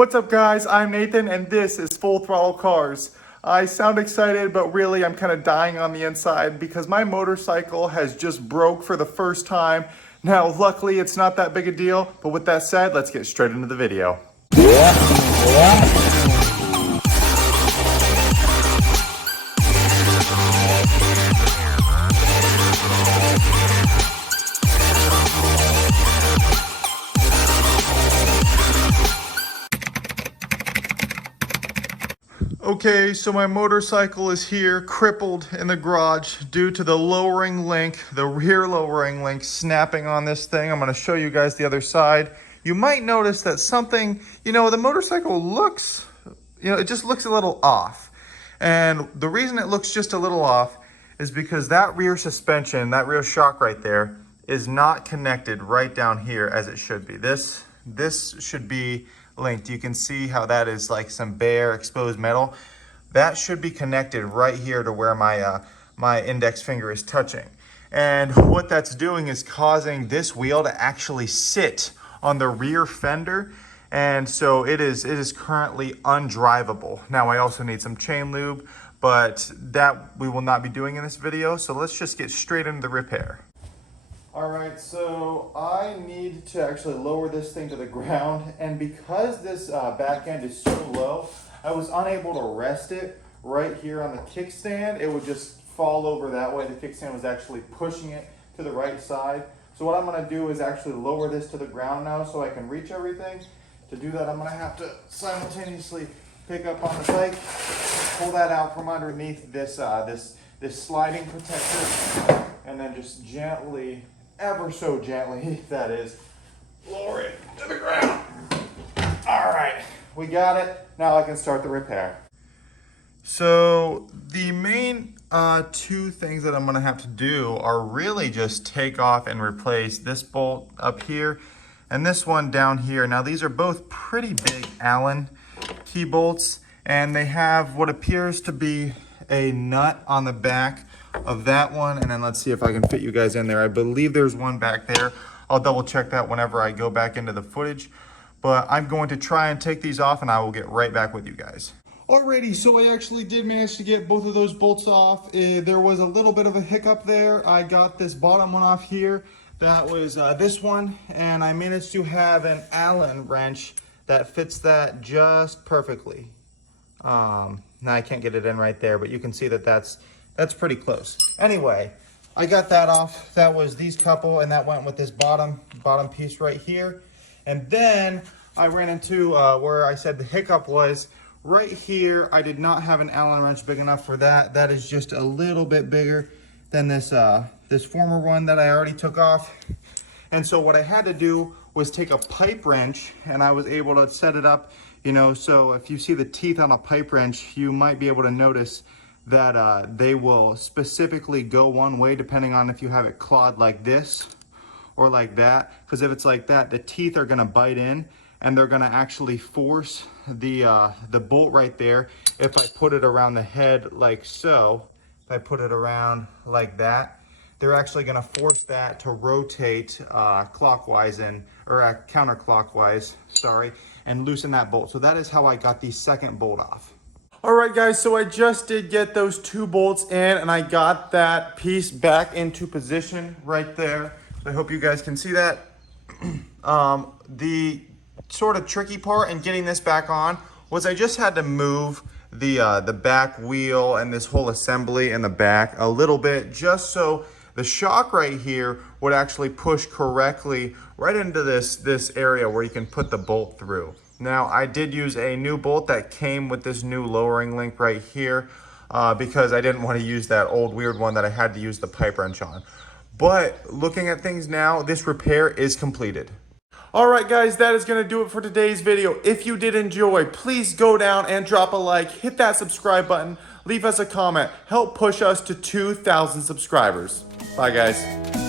What's up guys, I'm Nathan and this is Full Throttle Cars. I sound excited, but really I'm kind of dying on the inside because my motorcycle has just broke for the first time. Now luckily it's not that big a deal, but with that said, let's get straight into the video. Okay, so my motorcycle is here, crippled in the garage due to the lowering link, the rear lowering link snapping on this thing. I'm going to show you guys the other side. You might notice that something, the motorcycle looks, it just looks a little off. And the reason it looks just a little off is because that rear suspension, that rear shock right there, is not connected right down here as it should be. This should be linked. You can see how that is like some bare exposed metal. That should be connected right here to where my index finger is touching. And what that's doing is causing this wheel to actually sit on the rear fender. And so it is currently undrivable. Now I also need some chain lube, but that we will not be doing in this video. So let's just get straight into the repair. All right, so I need to actually lower this thing to the ground, and because this back end is so low, I was unable to rest it right here on the kickstand. It would just fall over that way. The kickstand was actually pushing it to the right side. So what I'm gonna do is actually lower this to the ground now so I can reach everything. To do that, I'm gonna have to simultaneously pick up on the bike, pull that out from underneath this sliding protector, and then just gently, ever so gently, that is, lower it to the ground. All right, we got it. Now I can start the repair. So the main two things that I'm gonna have to do are really just take off and replace this bolt up here and this one down here. Now these are both pretty big Allen key bolts, and they have what appears to be a nut on the back of that one, and then let's see if I can fit you guys in there. I believe there's one back there. I'll double check that whenever I go back into the footage, but I'm going to try and take these off and I will get right back with you guys. Alrighty, so I actually did manage to get both of those bolts off. There was a little bit of a hiccup there. I got this bottom one off here. That was this one, and I managed to have an Allen wrench that fits that just perfectly. Now I can't get it in right there, but you can see that that's pretty close. Anyway, I got that off. That was these couple, and that went with this bottom piece right here. And then I ran into where I said the hiccup was right here. I did not have an Allen wrench big enough for that. That is just a little bit bigger than this this former one that I already took off. And so what I had to do was take a pipe wrench, and I was able to set it up, so if you see the teeth on a pipe wrench, you might be able to notice that they will specifically go one way depending on if you have it clawed like this or like that. Because if it's like that, the teeth are gonna bite in and they're gonna actually force the bolt right there. If I put it around the head like so, if I put it around like that, they're actually gonna force that to rotate clockwise or counterclockwise, sorry, and loosen that bolt. So that is how I got the second bolt off. All right guys, so I just did get those two bolts in, and I got that piece back into position right there. I hope you guys can see that. The sort of tricky part in getting this back on was I just had to move the back wheel and this whole assembly in the back a little bit, just so the shock right here would actually push correctly right into this area where you can put the bolt through. Now, I did use a new bolt that came with this new lowering link right here because I didn't want to use that old weird one that I had to use the pipe wrench on. But looking at things now, this repair is completed. All right, guys, that is going to do it for today's video. If you did enjoy, please go down and drop a like, hit that subscribe button, leave us a comment, help push us to 2,000 subscribers. Bye, guys.